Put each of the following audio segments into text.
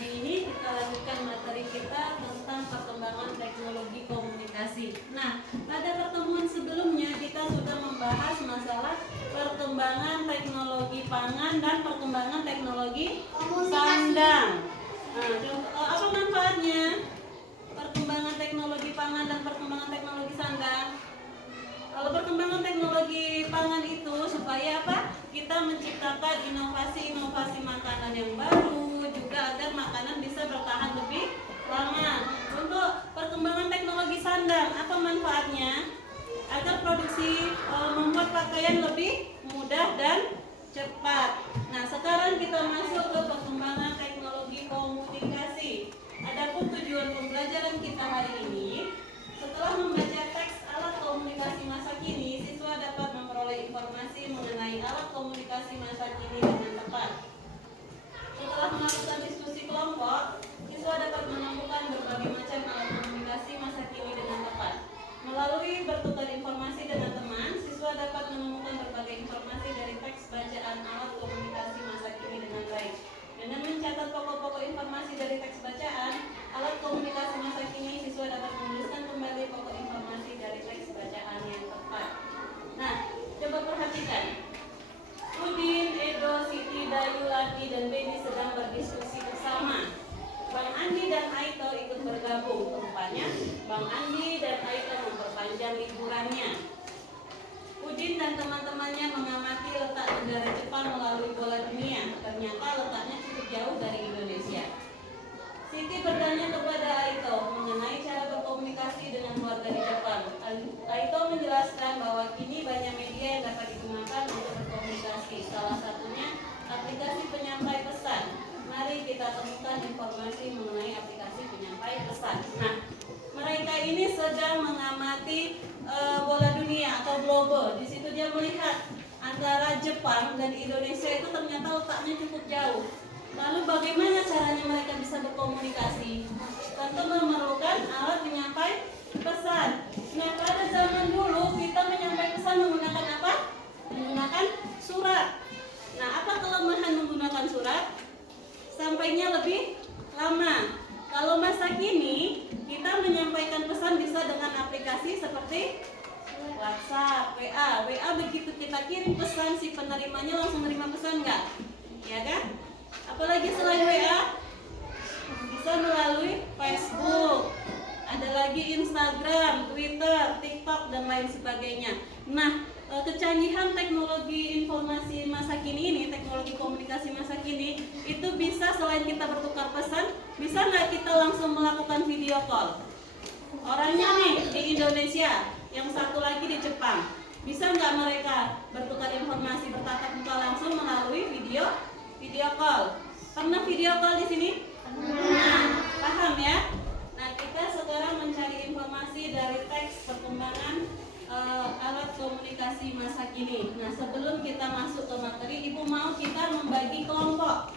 pagi ini kita lanjutkan materi kita tentang perkembangan teknologi komunikasi. Nah, pada pertemuan sebelumnya kita sudah membahas masalah perkembangan teknologi pangan dan perkembangan teknologi sandang. Nah, apa manfaatnya perkembangan teknologi pangan dan perkembangan teknologi sandang? Kalau perkembangan teknologi pangan itu supaya apa? Kita menciptakan inovasi-inovasi makanan yang baru, juga agar makanan bisa bertahan lebih lama. Untuk perkembangan teknologi sandang, apa manfaatnya? Agar produksi membuat pakaian lebih mudah dan cepat. Nah, sekarang kita masuk ke perkembangan teknologi komunikasi. Adapun tujuan pembelajaran kita hari ini, setelah membaca teks alat komunikasi masa kini, siswa dapat memperoleh informasi mengenai alat komunikasi masa kini dengan tepat. Setelah melakukan diskusi kelompok, siswa dapat menemukan berbagai macam alat komunikasi masa kini dengan tepat. Melalui bertukar informasi dengan teman, siswa dapat menemukan berbagai informasi dari teks bacaan alat komunikasi masa kini dengan baik. Dengan mencatat pokok-pokok informasi dari teks bacaan alat komunikasi masa kini, siswa dapat menuliskan kembali pokok informasi dari teks bacaan yang tepat. Nah, coba perhatikan. Udin, Edo, Siti, Dayu, Lati, dan Beni sedang berdiskusi bersama. Bang Andi dan Aito ikut bergabung. Rupanya, Bang Andi dan Aito memperpanjang liburannya. Udin dan teman-temannya mengamati letak negara Jepang melalui bola dunia. Ternyata letaknya cukup jauh dari Indonesia. Siti bertanya kepada Aito mengenai cara berkomunikasi dengan keluarga di Jepang. Aito menjelaskan bahwa kini banyak media yang dapat digunakan untuk berkomunikasi. Salah satunya aplikasi penyampai pesan. Mari kita temukan informasi mengenai aplikasi penyampai pesan. Nah, mereka ini sedang mengamati bola dunia atau global. Di situ dia melihat antara Jepang dan Indonesia itu ternyata letaknya cukup jauh. Lalu bagaimana caranya mereka bisa berkomunikasi? Tentu memerlukan alat penyampai pesan. Nah, pada zaman dulu kita menyampaikan pesan menggunakan apa? Menggunakan surat. Nah, apa kelemahan menggunakan surat? Sampainya lebih lama. Kalau masa kini kita menyampaikan pesan bisa dengan aplikasi seperti WhatsApp, WA. WA begitu kita kirim pesan, si penerimanya langsung menerima pesan nggak? Ya kan? Apalagi selain WA, bisa melalui Facebook, ada lagi Instagram, Twitter, TikTok, dan lain sebagainya. Nah, kecanggihan teknologi informasi masa kini ini, teknologi komunikasi masa kini, itu bisa selain kita bertukar pesan, bisa nggak kita langsung melakukan video call? Orangnya nih di Indonesia, yang satu lagi di Jepang, bisa nggak mereka bertukar informasi, bertatap muka langsung melalui video call? Pernah video call di sini? Nah, paham ya? Nah, kita sekarang mencari informasi dari teks perkembangan alat komunikasi masa kini. Nah, sebelum kita masuk ke materi, Ibu mau kita membagi kelompok.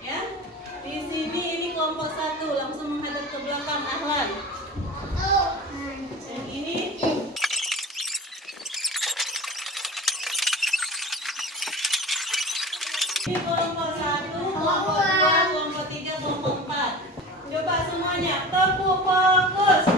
Ya, di sini ini kelompok 1, langsung menghadap ke belakang, Ahlan. Dan ini kelompok 1, kelompok 2, kelompok 3, kelompok 4. Coba semuanya, tepuk fokus.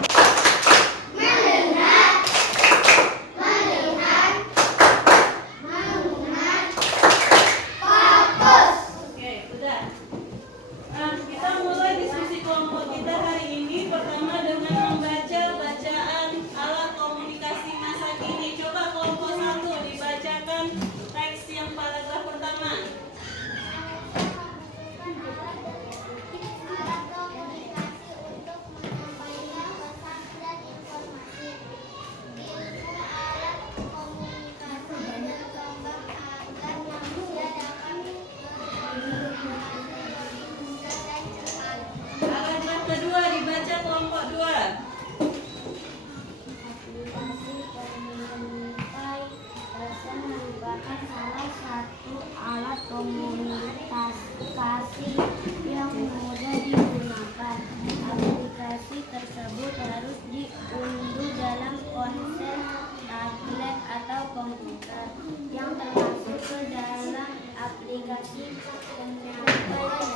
Komunikasi yang mudah digunakan. Aplikasi tersebut harus diunduh dalam ponsel, tablet, atau komputer yang termasuk ke dalam aplikasi penyampaian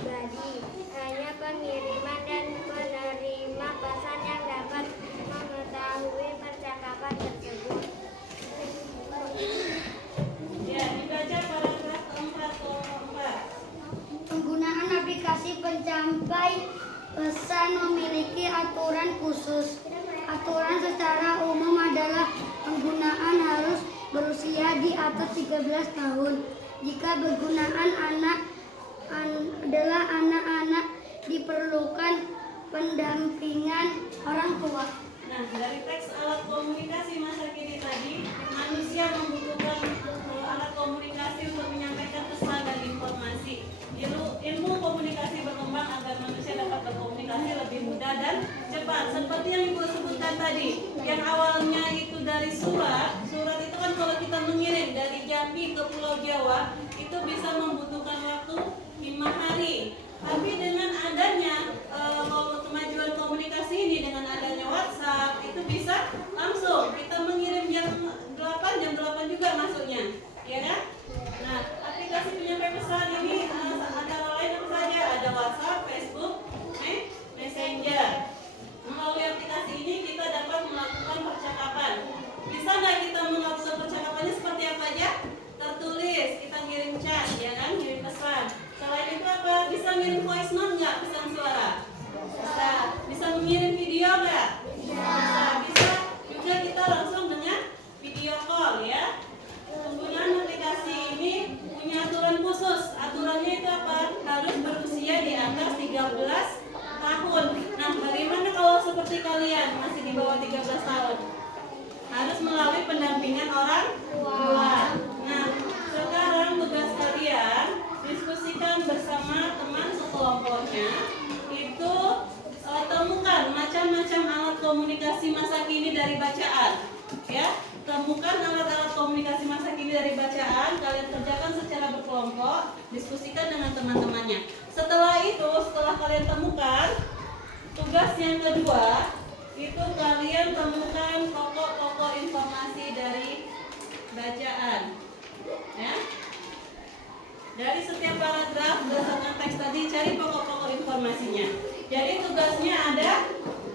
pribadi. Hanya pengiriman dan penerima pesan yang dapat mengetahui percakapan tersebut. Ya, dibaca paragraf keempat, kelompok 4. Penggunaan aplikasi pencampai pesan memiliki aturan khusus. Aturan secara umum adalah penggunaan harus berusia di atas 13 tahun. Jika penggunaan adalah anak-anak, diperlukan pendampingan orang tua. Nah, dari teks alat komunikasi masa kini tadi, manusia membutuhkan alat komunikasi untuk menyampaikan pesan dan informasi. Ilmu komunikasi berkembang agar manusia dapat berkomunikasi lebih mudah dan cepat. Seperti yang Ibu sebutkan tadi, yang awalnya itu dari surat itu kan kalau kita mengirim dari Jambi ke Pulau Jawa, itu bisa membutuhkan waktu 5 hari. Tapi dengan adanya kemajuan komunikasi ini, dengan adanya WhatsApp, itu bisa langsung kita mengirim jam 8 juga masuknya, ya kan? Nah, aplikasi penyampai pesan ini antara lain apa saja? Ada WhatsApp, Facebook, Messenger. Melalui aplikasi ini kita dapat melakukan percakapan. Bisa nggak kita melakukan percakapannya seperti apa aja? Tertulis, kita ngirim chat, ya kan? Ngirim pesan. Selain itu apa? Bisa ngirim voice note nggak? Pesan suara? Bisa. Bisa mengirim video nggak? Bisa. Bisa juga kita langsung dengan video call, ya. Penggunaan aplikasi ini punya aturan khusus. Aturannya itu apa? Harus berusia di atas 13 tahun. Nah, bagaimana kalau seperti kalian masih di bawah 13 tahun? Harus melalui pendampingan orang tua. Nah, sekarang tugas kalian diskusikan bersama teman sekelompoknya. Itu temukan macam-macam alat komunikasi masa kini dari bacaan, ya. Temukan alat-alat komunikasi masa kini dari bacaan. Kalian kerjakan secara berkelompok, diskusikan dengan teman-temannya. Setelah kalian temukan, tugas yang kedua itu kalian temukan pokok-pokok informasi dari bacaan, ya. Dari setiap paragraf berdasarkan teks tadi, cari pokok-pokok informasinya. Jadi tugasnya ada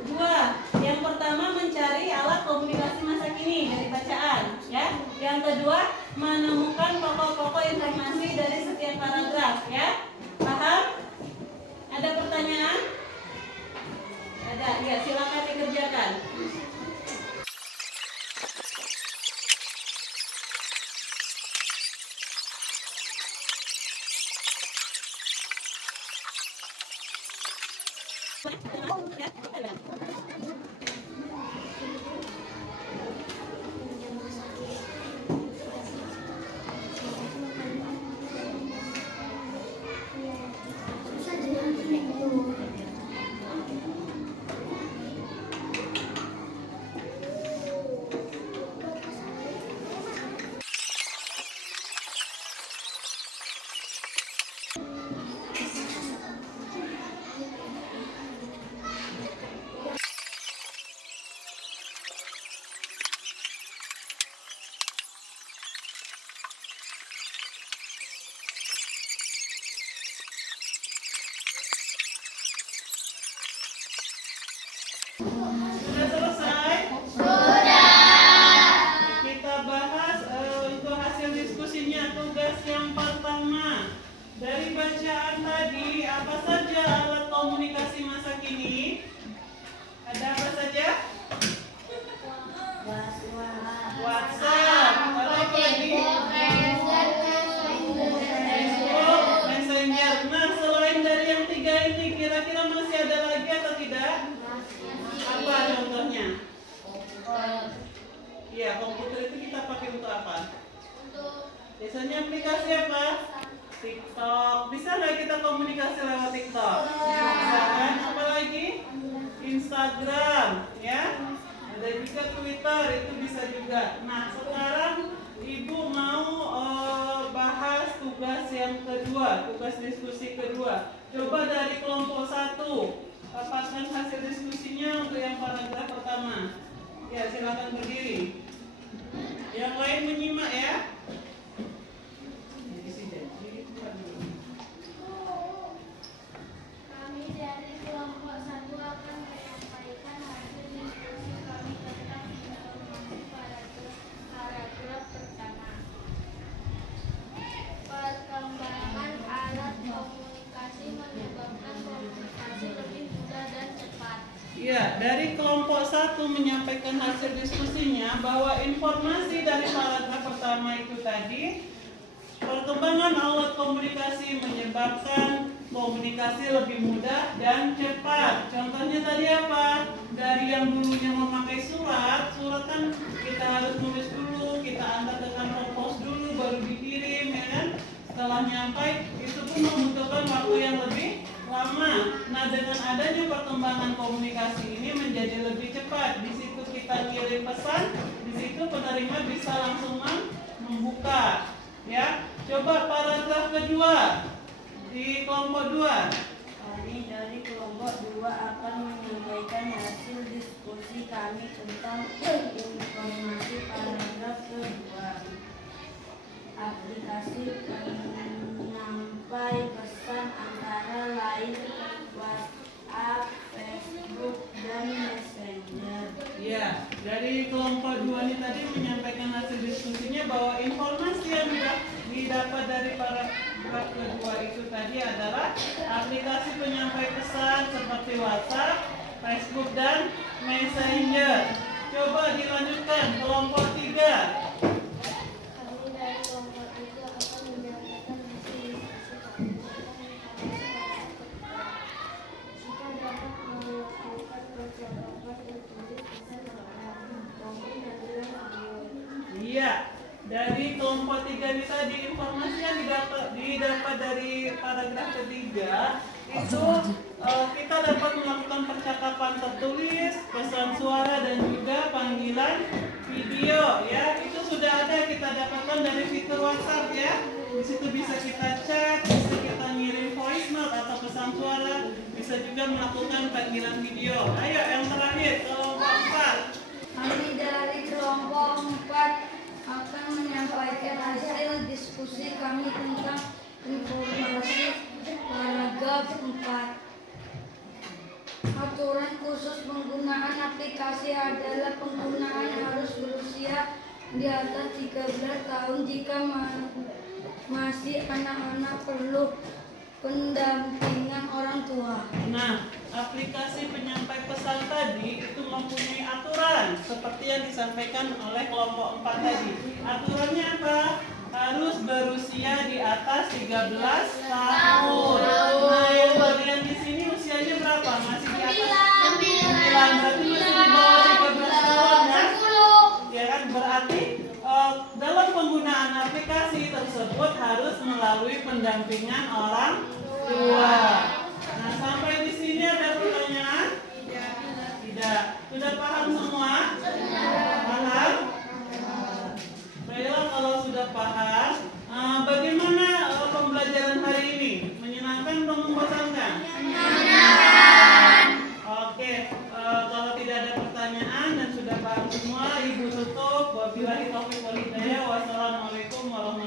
2. Yang pertama mencari alat komunikasi masa kini dari bacaan, ya. Yang kedua menemukan pokok-pokok informasi dari setiap paragraf, ya. Paham? Ada pertanyaan? Ada, ya, silakan dikerjakan. Sudah selesai? Sudah. Kita bahas untuk hasil diskusinya. Tugas yang pertama, dari bacaan tadi, apa saja alat komunikasi masa kini? Ada apa saja? WhatsApp. Apa lagi? Facebook, Messenger. Nah, selain dari yang 3 ini, kira-kira masih ada lagi atau tidak? Apa contohnya? Iya, komputer itu kita pakai untuk apa? Biasanya aplikasi apa? TikTok. Bisa nggak kita komunikasi lewat TikTok? Bisa kan? Apa lagi? Instagram, ya. Ada juga Twitter, itu bisa juga. Nah, sekarang Ibu mau bahas tugas yang kedua, tugas diskusi kedua. Coba dari kelompok 1. Paparkan hasil diskusinya untuk yang paragraf pertama. Ya, silakan berdiri. Yang lain menyimak, ya. Ya, dari kelompok 1 menyampaikan hasil diskusinya bahwa informasi dari paragraf pertama itu tadi, perkembangan alat komunikasi menyebabkan komunikasi lebih mudah dan cepat. Contohnya tadi apa? Dari yang dulunya memakai surat kan kita harus nulis dulu, kita antar ke kantor pos dulu, baru dikirim, ya kan? Setelah nyampai, itu pun membutuhkan waktu yang lebih lama. Nah, dengan adanya perkembangan komunikasi ini menjadi lebih cepat. Di situ kita kirim pesan, di situ penerima bisa langsung membuka. Ya, coba paragraf kedua di kelompok 2. Kami dari kelompok 2 akan menyampaikan hasil diskusi kami tentang informasi paragraf kedua. Aplikasi penyampai pesan antara lain WhatsApp, Facebook, dan Messenger. Ya, dari kelompok 2 ini tadi menyampaikan hasil diskusinya bahwa informasi yang didapat dari paragraf kedua itu tadi adalah aplikasi penyampai pesan seperti WhatsApp, Facebook, dan Messenger. Coba dilanjutkan kelompok 3. Kami dari kelompok 3 akan menyampaikan hasil diskusi jika dapat melakukan percakapan tertulis pesan maupun panggilan video. Iya, dari kelompok 3 ini tadi informasi yang didapat dari paragraf ketiga itu kita dapat melakukan percakapan tertulis, pesan suara, dan juga panggilan video. Ya, itu sudah ada kita dapatkan dari fitur WhatsApp ya. Di situ bisa kita chat, bisa kita ngirim voice note atau pesan suara, bisa juga melakukan panggilan video. Ayo yang terakhir kelompok 4. Kami dari kelompok 4 akan menyampaikan hasil diskusi kami tentang informasi paragraf 4. Aturan khusus penggunaan aplikasi adalah penggunaan harus berusia di atas 13 tahun jika masih anak-anak perlu pendampingan orang tua. Nah, aplikasi penyampai pesan tadi itu mempunyai aturan seperti yang disampaikan oleh kelompok 4 tadi. Aturannya apa? Harus berusia di atas 13 tahun. Nah, yang bagian di sini usianya berapa? Masih di atas 9. Berarti masih di bawah 13 tahun kan? Ya kan? Berarti dalam penggunaan aplikasi tersebut harus melalui pendampingan orang tua. Nah, sampai di sini ada pertanyaan? Tidak. Sudah paham semua? Paham? Baiklah, kalau sudah paham, bagaimana pembelajaran hari ini? Menyenangkan atau membosankan? Menyenangkan. Oke, kalau tidak ada pertanyaan dan sudah paham semua, Ibu tutup. Wabillahi taufiq wal hidayah. Wassalamualaikum warahmatullahi wabarakatuh.